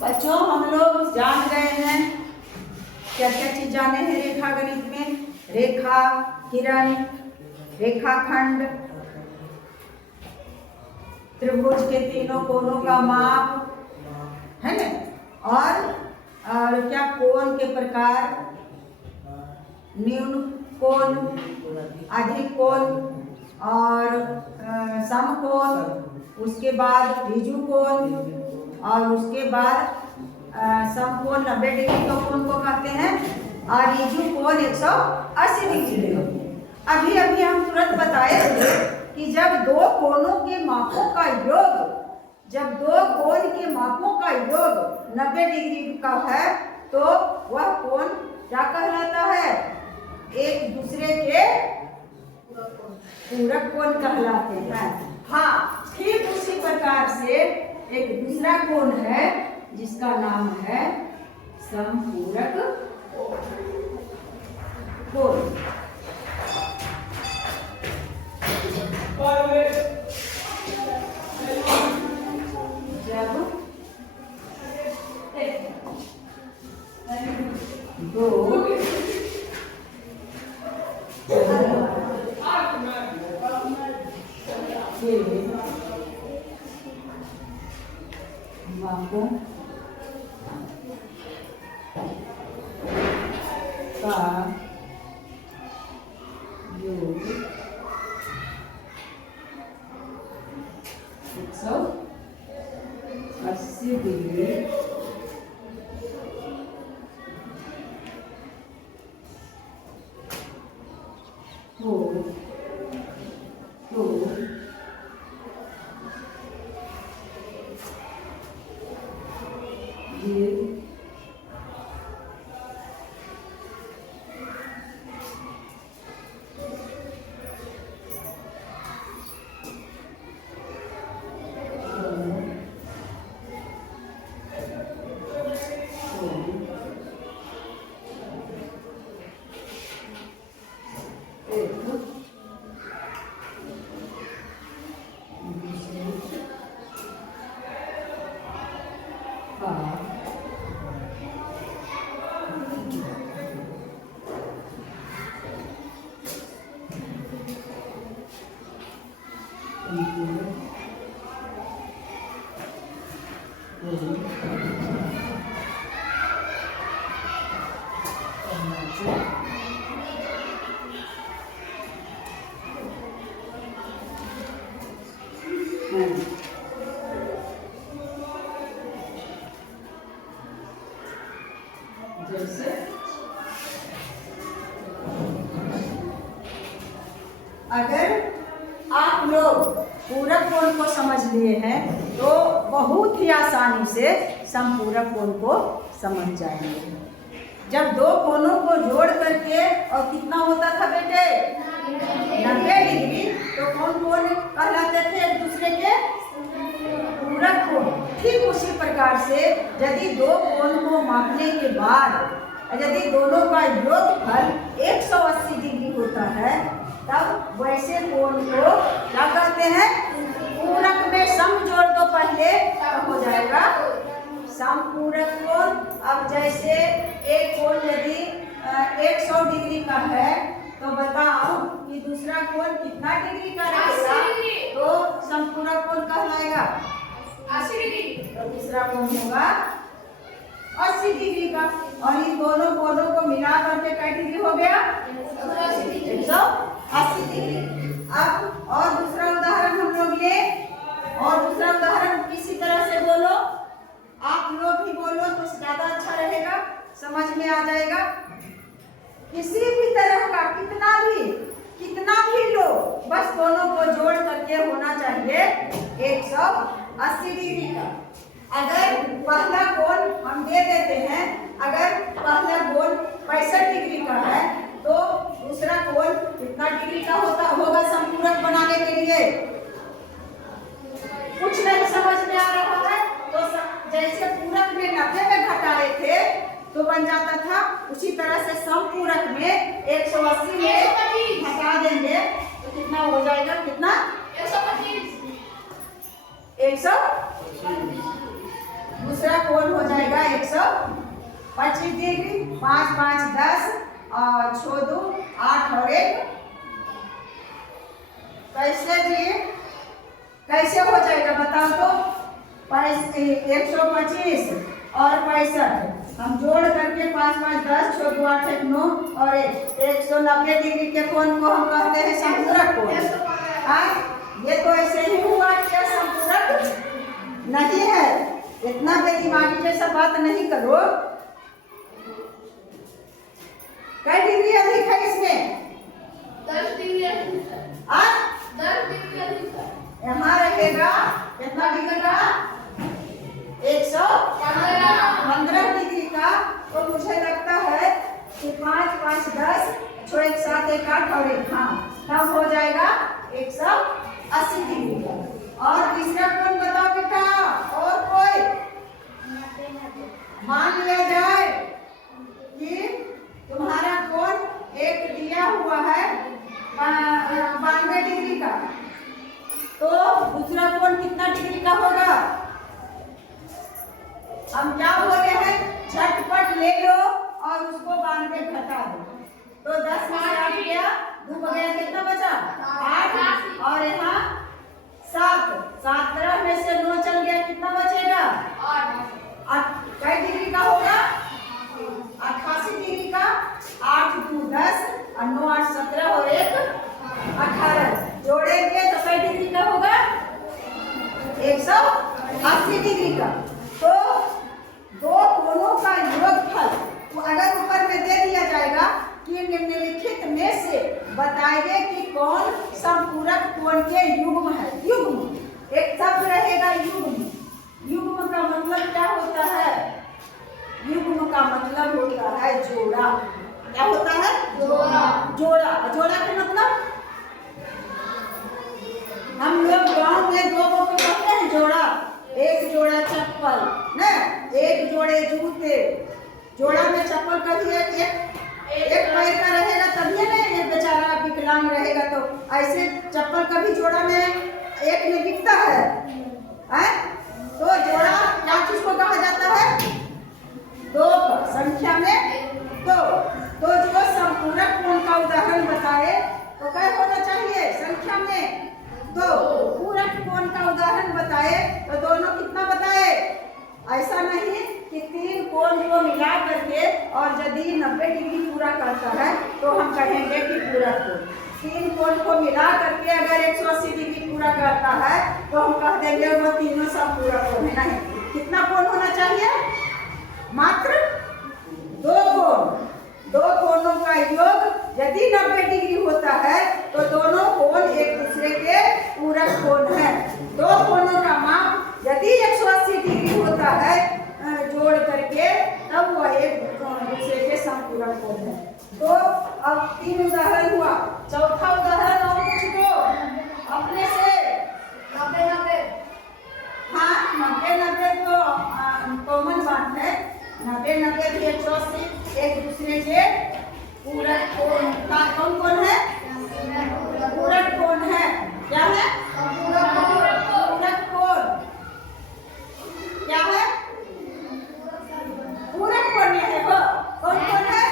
बच्चों हम लोग जान गए हैं क्या क्या चीज जाने हैं रेखा गणित में। रेखा, किरण, रेखाखंड, त्रिभुज के तीनों कोनों का माप है ना, और क्या कोण के प्रकार, न्यून कोण, अधिक कोण और समकोण, उसके बाद ऋजु कोण और उसके बाद समकोण 90 डिग्री का कोण को कहते हैं और ऋजु कोण 180 डिग्री। अभी अभी हम तुरंत बताए थे कि जब दो कोणों के मापों का योग, जब दो कोण के मापों का योग 90 डिग्री का है तो वह कोण क्या कहलाता है? एक दूसरे के पूरक कोण कहलाते हैं। हाँ, ठीक उसी प्रकार से एक दूसरा कोण है जिसका नाम है समपूरक कोण। जब दो मापों का योग 180 डिग्री हो तो ये जैसे अगर आप लोग पूरक कोण को समझ लिए हैं तो बहुत ही आसानी से समपूरक कोण को समझ जाएंगे। जब दो कोणों को जोड़ करके, और कितना होता था बेटे? 90 डिग्री, तो कौन कोण कहलाते थे? एक दूसरे के पूरक कोण। ठीक उसी प्रकार से यदि दो कोण को मापने के बाद यदि दोनों का योगफल 180 डिग्री होता है तब वैसे कोण को क्या कहते हैं? पूरक में सम जोड़ दो पहले, तब हो जाएगा समपूरक कोण। अब जैसे एक कोण यदि 100 डिग्री का है तो बताओ कि दूसरा कोण कितना डिग्री का रहेगा? तो समपूरक कोण कहलाएगा 80 डिग्री। तो तीसरा कोण होगा 80 डिग्री का, और इन दोनों कोणों को मिला करके क्या डिग्री हो गया? 180 डिग्री। अब और दूसरा उदाहरण हम लोग ले, और दूसरा उदाहरण किसी तरह से बोलो, आप लोग भी बोलो तो ज्यादा अच्छा रहेगा, समझ में आ जाएगा। किसी भी तरह का कितना भी लो, बस दोनों को जोड़ करके होना चाहिए 180 डिग्री का। अगर पहला कोण हम दे देते हैं, अगर पहला कोण 65 डिग्री का है तो दूसरा कोण कितना डिग्री का होगा समपूरक बनाने के लिए? कुछ नहीं समझ में आ रहा है तो जैसे पूरक में 90 में घटाए थे तो बन जाता था, उसी तरह से समपूरक में 180 में घटा देंगे तो कितना हो जाएगा? कितना? 125। दूसरा कोण हो जाएगा 125 डिग्री। 5 5 10 और 6 2 8 और 1 कैसे जी कैसे हो जाएगा बताओ तो। 125 और 65 हम जोड़ करके 5 5 10 6 2 8 1 9 और 190 डिग्री के कोण को हम कहते हैं संपूरक कोण। ये तो ऐसे ही हुआ क्या संपूरक नहीं है। इतना बेदिमागी जैसा बात नहीं करो। कई डिग्री अधिक है इसमें? 10 डिग्री अधिक है। 10 डिग्री अधिक है। यहाँ रहेगा कितना डिग्री का? 115 डिग्री का। तो मुझे लगता है कि 5 5 10 6 1 7 1 8 और 1 हाँ तब हो जाएगा 180 डिग्री का। और तीसरा कोण बताओ बेटा। और कोई मान लिया जाए कि तुम्हारा कोण एक दिया हुआ है 92 डिग्री का, तो दूसरा कोण कितना डिग्री का होगा? हम क्या बोले हैं झटपट ले लो और उसको 92 घटा दो। तो 10 में 8 गया, 2 बगैर कितना बचा? 8 और यहाँ 7। 17 में से 9 चल गया, कितना बचेगा? 8। कई डिग्री का होगा? 88 डिग्री का। 8 2 10 और 9 8 17 और 1 18 जोड़ेंगे तो कई डिग्री का होगा? 180 डिग्री का। तो दो कोणों का योगफल अगर ऊपर में दे दिया जाएगा कि निम्नलिखित में से बताइए कि कौन संपूरक कोण के युग्म है। युग्म एक शब्द रहेगा युग्म। युग्म का मतलब क्या होता है? युग्म का मतलब होता है जोड़ा। क्या होता है? जोड़ा। जोड़ा। जोड़ा का मतलब हम लोग गांव में दो को कहते हैं जोड़ा। एक जोड़ा चप्पल न, एक जोड़े जूते। जोड़ा में चप्पल कभी एक पैर का रहेगा तभी ना एक बेचारा विकलांग रहेगा। तो ऐसे चप्पल कभी जोड़ा में एक में बिकता है? तो जोड़ा क्या चीज को कहा जाता है? दो संख्या में दो। तो जो संपूरक कोण का उदाहरण बताए तो क्या होना चाहिए? संख्या में दो। पूरक कोण का उदाहरण बताए तो दोनों कितना बताए? ऐसा नहीं कि 3 कोण को मिला करके और यदि 90 डिग्री पूरा करता है तो हम कहेंगे कि पूरक कोण। 3 कोण को मिला करके अगर 180 डिग्री पूरा करता है तो हम कह देंगे वो तीनों संपूरक कोण है। नहीं, कितना कोण होना चाहिए? मात्र 2 कोण। 2 कोणों का योग यदि 90 डिग्री होता है तो दोनों कोण एक दूसरे के पूरक कोण है। 2 कोणों का माप यदि 180 डिग्री होता है जोड़ करके तब वह एक दूसरे के संपूरक कोण है। तो अब 3 उदाहरण हुआ। चौथा उदाहरण और कुछ दो अपने से। 90 90 हाँ 90 90 तो कॉमन बात है। 90 90 भी 180 एक दूसरे के पूरक कोण का कौन कौन है? पूरक कोण है। क्या है? पूरक कोण क्या है? पूरक कोण है वो। कौन कौन है?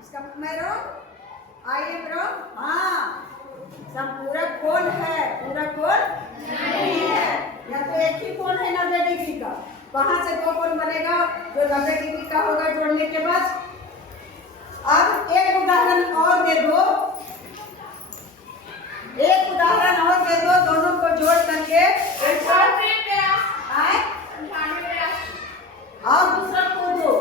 इसका मैं रॉन्ग? I am wrong? हाँ संपूरक कोण है, पूरक कोण नहीं है। या तो एक ही कोण है 90 डिग्री का। वहां से 2 कोण बनेगा जो 90 डिग्री का होगा जोड़ने के बाद। अब एक उदाहरण और दे दो। एक उदाहरण और दे दो दोनों को जोड़ करके और दूसरा को दो।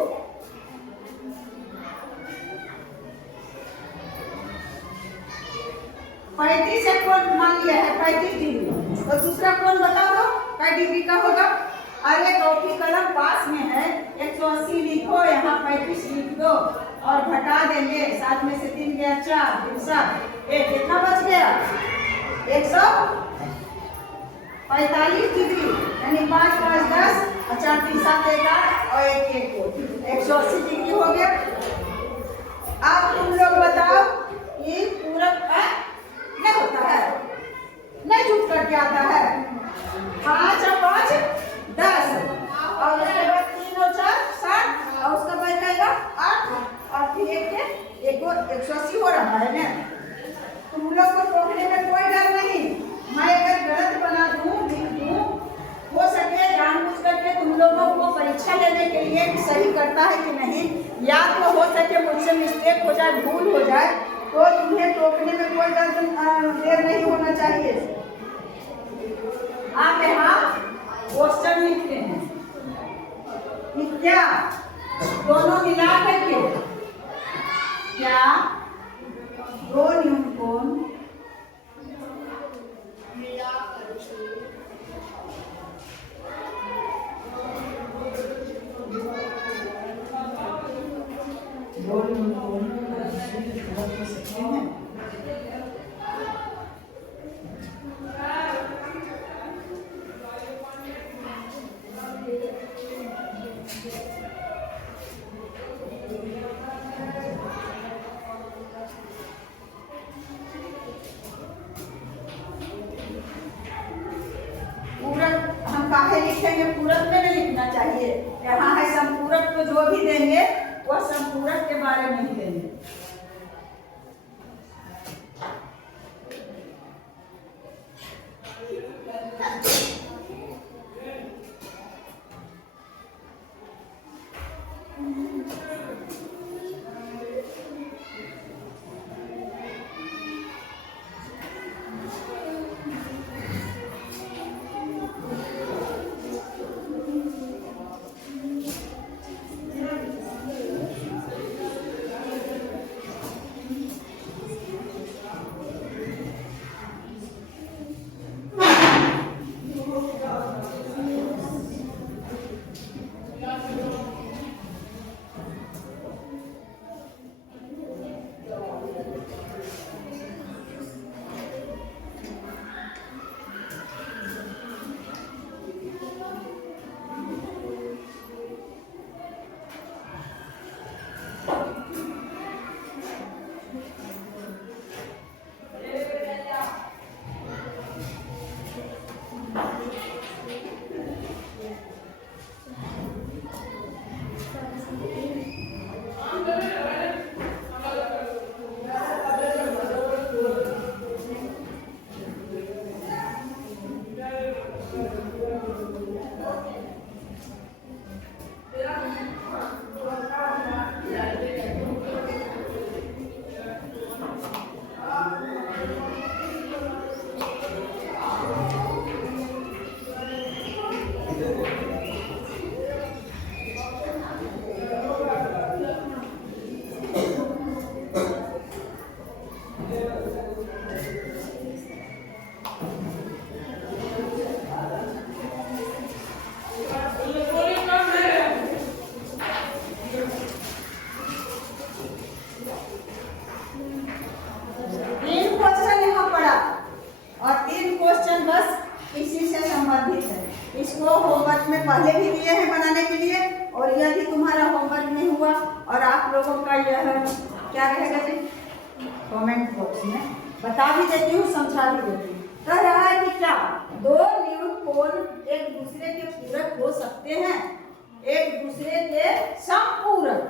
पैंतीस एक कोण मान लिया है 35 डिग्री। तो दूसरा कोण बता दो कै डिग्री का होगा? अरे कॉपी कलम पास में है 180 लिखो, यहाँ 35 लिख दो और घटा देंगे। 7 में से 3 गया 4 3 7 1 कितना बच गया? 145 डिग्री। यानी 5 5 10 और 4 3 7 1 8 और 1 1 180 डिग्री हो गया। अब तुम लोग बताओ कि पूरक नहीं होता है? नहीं जुट करके आता है? 5 और 5 10 180 हो रहा है ना। तुम लोग को टोकने में कोई डर नहीं। मैं अगर गलत बना दूं, लिख दूं, हो सके जानबूझ करके तुम लोगों को परीक्षा लेने के लिए कि सही करता है कि नहीं, या तो हो सके मुझसे मिस्टेक हो जाए, भूल हो जाए, तो तुम्हें टोकने में कोई देर नहीं होना चाहिए। आप यहाँ क्वेश्चन लिखते हैं कि क्या दोनों मिला करके क्या दो न्यूनकोण पूरक हो सकते हैं? पूरक हम काहे लिखेंगे? पूरक में नहीं लिखना चाहिए। यहाँ है संपूरक, तो जो भी देंगे वह संपूरक के बारे में ही देंगे। इसको होमवर्क में पहले भी दिए हैं बनाने के लिए, और यह भी तुम्हारा होमवर्क नहीं हुआ। और आप लोगों का यह क्या रहेगा जी, कमेंट बॉक्स में बता भी देती हूँ, समझा भी देती हूँ। कह रहा है कि क्या दो न्यूनकोण एक दूसरे के पूरक हो सकते हैं, एक दूसरे के समपूरक।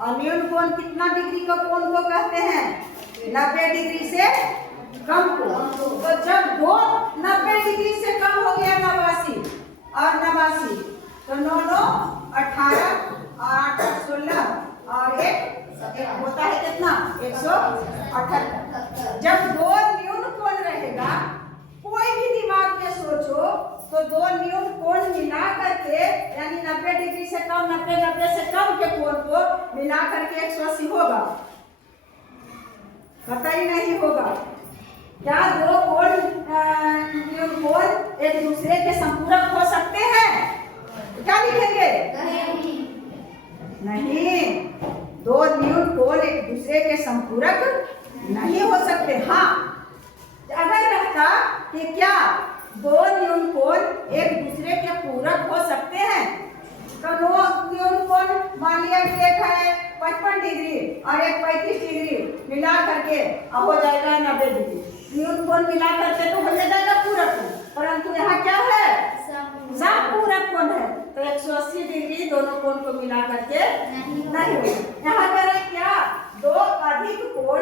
और न्यूनकोण कितना डिग्री का कोण को कहते हैं? 90 डिग्री से कम को। तो जब दो 90 डिग्री से कम हो गया 89 और 89, तो 9 9 18 और 8 16 और एक होता है कितना? 178। जब दो न्यूनकोण रहेगा, कोई भी दिमाग में सोचो, तो दो न्यूनकोण मिला करके यानी 90 डिग्री से कम, 90 से कम के कोण को मिला करके 180 होगा? कतई नहीं होगा। क्या दो न्यूनकोण एक दूसरे के संपूरक हो सकते हैं? क्या लिखेंगे? नहीं, दो न्यूनकोण एक दूसरे के संपूरक नहीं हो सकते। हाँ, अगर रहता कि क्या दो न्यूनकोण एक दूसरे के पूरक हो सकते हैं, तो दो न्यूनकोण मान लिया कि एक है 55 डिग्री और एक 35 डिग्री मिला करके अब हो जाएगा 90 डिग्री। न्यूनकोण मिला करके तो हो जाएगा पूरक, परंतु यहाँ क्या है? समपूरक कोण है, तो 180 डिग्री दोनों कोण को मिला करके नहीं होगा। यहाँ पर क्या दो अधिक कोण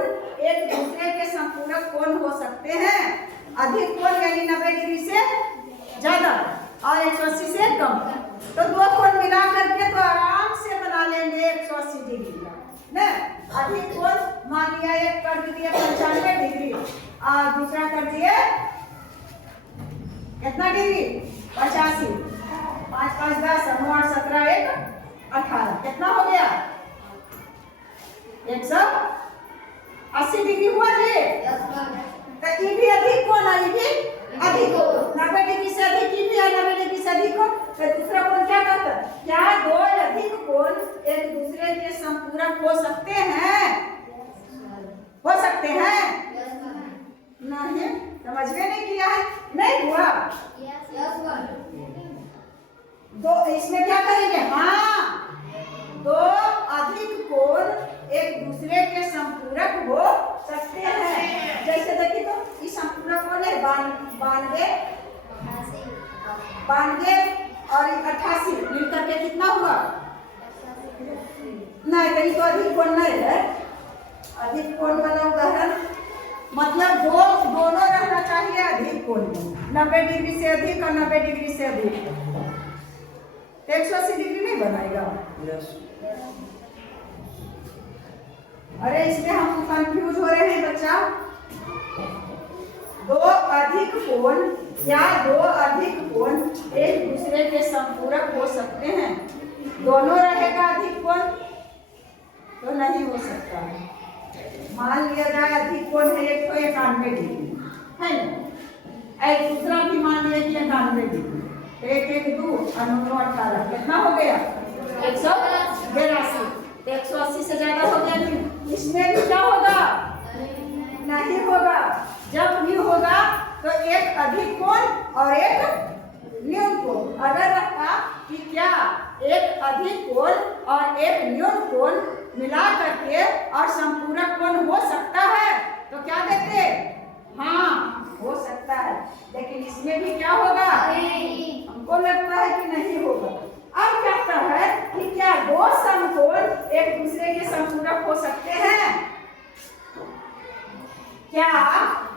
डिग्री 90 डिग्री से ज़्यादा और 180 से कम। तो दो कोण मिला करके तो आराम से बना लेंगे 180 डिग्री का ना। अधिक कोण मान लिया एक कर दिए 95 डिग्री और दूसरा कर दिए कितना डिग्री 85। 5 5 10 9 17 1 18 कितना हो गया 180 डिग्री हुआ जी। तो ये भी अधिक कोण है, ये भी अधिक कोण 90 डिग्री से अधिक, ये भी है 90 डिग्री से अधिक कोण। तो दूसरा कोण क्या कहता है, क्या दो अधिक कोण एक दूसरे के संपूरक हो सकते हैं? हो सकते हैं? नहीं, समझ में नहीं किया है, नहीं हुआ। दो इसमें क्या करेंगे, हाँ दो अधिक कोण एक दूसरे के संपूरक हो सकते हैं। जैसे देखिए तो इस संपूरक कोण है 92 और 88 मिलकर के कितना हुआ? नहीं तो ये तो अधिक कोण नहीं है। अधिक कोण वाला उदाहरण मतलब दोनों रहना चाहिए अधिक कोण में, 90 डिग्री से अधिक और 90 डिग्री से अधिक। 180 डिग्री नहीं बनाएगा। अरे इसमें हम कंफ्यूज हो रहे हैं बच्चा। दो अधिक कोण या दो अधिक कोण एक दूसरे के संपूरक हो सकते हैं। दोनों रहेगा अधिक कोण तो नहीं हो सकता है। मान लिया जाए अधिक कोण है एक तो 91 डिग्री है ना, एक दूसरा भी मान लिया कि 91 डिग्री, 1 1 2 और 9 18 कितना हो गया 182। 180 से ज्यादा हो गया नहीं। इसमें भी क्या होगा? नहीं होगा। जब भी होगा तो एक अधिक कोण और एक न्यून कोण। अगर रखा कि क्या एक अधिक कोण और एक न्यून कोण मिला करके और संपूरक कोण हो सकता है तो क्या देते? हाँ हो सकता है। लेकिन इसमें भी क्या होगा? हमको लगता है कि नहीं होगा। अब कहता है कि क्या दो समकोण एक दूसरे के संपूरक हो सकते हैं? क्या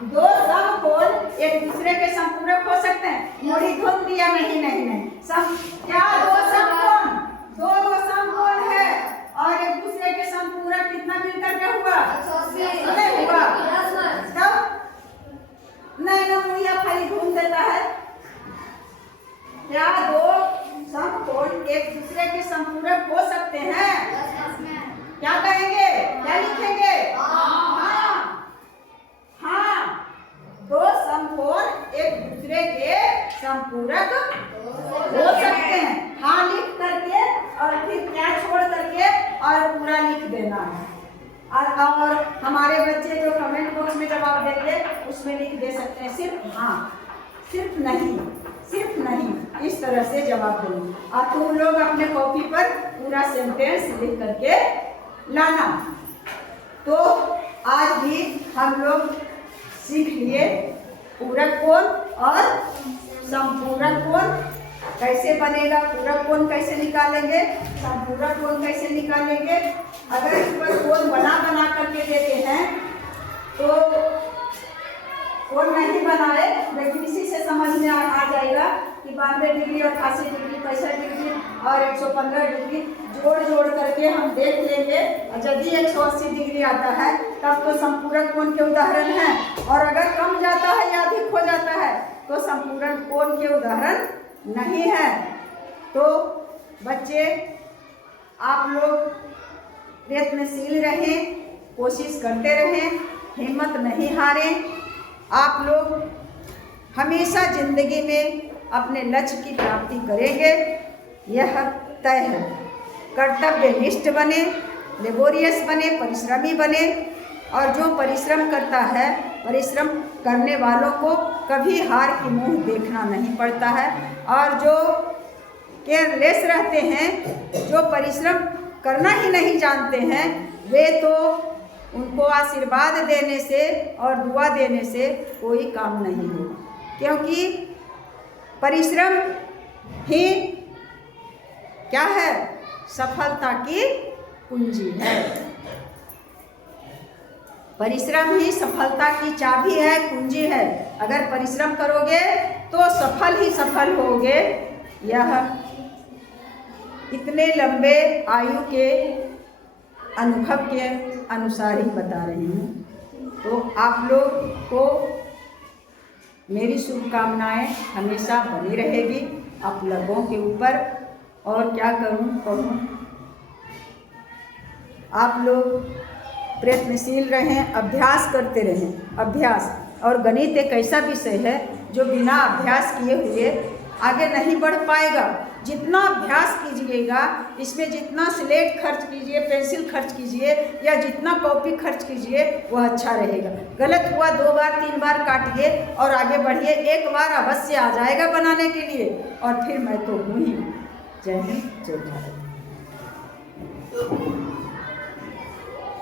दो समकोण एक दूसरे के संपूरक हो सकते हैं? मोड़ी धुन दिया नहीं नहीं नहीं क्या दो समकोण दो समकोण है और एक दूसरे के संपूरक कितना मिलकर के हुआ? नहीं हुआ। तब नहीं ना मुड़िया खाली घूम देता है। क्या दो समकोण एक दूसरे के संपूरक हो सकते हैं? क्या कहेंगे, क्या लिखेंगे? हाँ दो समकोण एक दूसरे के संपूरक हो सकते हैं। हाँ लिख करके और फिर क्या छोड़ करके और पूरा लिख देना है। और हमारे बच्चे जो कमेंट बॉक्स में जवाब देंगे उसमें लिख दे सकते हैं सिर्फ हाँ सिर्फ नहीं, इस तरह से जवाब देंगे। और तुम लोग अपने कॉपी पर पूरा सेंटेंस लिख करके लाना। तो आज भी हम लोग सीख लिए पूरक कोण और संपूरक कोण कैसे बनेगा, पूरक कोण कैसे निकालेंगे, संपूरक कोण कैसे निकालेंगे। अगर इस पर कोण बना करके देते हैं तो कोण नहीं बनाए, लेकिन इसी से समझ में आ जाएगा कि 92 डिग्री और 88 डिग्री 65 डिग्री और 115 डिग्री जोड़ करके हम देख लेंगे। और यदि 180 डिग्री आता है तब तो संपूरक कोण के उदाहरण हैं, और अगर कम जाता है या अधिक हो जाता है तो संपूरक कोण के उदाहरण नहीं है। तो बच्चे आप लोग प्रयत्नशील रहें, कोशिश करते रहें, हिम्मत नहीं हारें। आप लोग हमेशा जिंदगी में अपने लक्ष्य की प्राप्ति करेंगे, यह तय है। कर्तव्यनिष्ठ बने, लेबोरियस बने, परिश्रमी बने। और जो परिश्रम करता है, परिश्रम करने वालों को कभी हार की मुंह देखना नहीं पड़ता है। और जो केयरलेस रहते हैं, जो परिश्रम करना ही नहीं जानते हैं, वे तो उनको आशीर्वाद देने से और दुआ देने से कोई काम नहीं होगा, क्योंकि परिश्रम ही क्या है? सफलता की कुंजी है। परिश्रम ही सफलता की चाबी है, कुंजी है। अगर परिश्रम करोगे तो सफल ही सफल होगे। यह इतने लंबे आयु के अनुभव के अनुसार ही बता रही हूँ। तो आप लोग को मेरी शुभकामनाएं हमेशा बनी रहेगी आप लोगों के ऊपर। और क्या कहूँ, आप लोग प्रयत्नशील रहें, अभ्यास करते रहें। अभ्यास और गणित एक ऐसा विषय है जो बिना अभ्यास किए हुए आगे नहीं बढ़ पाएगा। जितना अभ्यास कीजिएगा, इसमें जितना स्लेट खर्च कीजिए, पेंसिल खर्च कीजिए या जितना कॉपी खर्च कीजिए वह अच्छा रहेगा। गलत हुआ 2 बार 3 बार काटिए और आगे बढ़िए। एक बार अवश्य आ जाएगा बनाने के लिए। और फिर मैं तो हूँ ही। जय हिंद, जय भारत।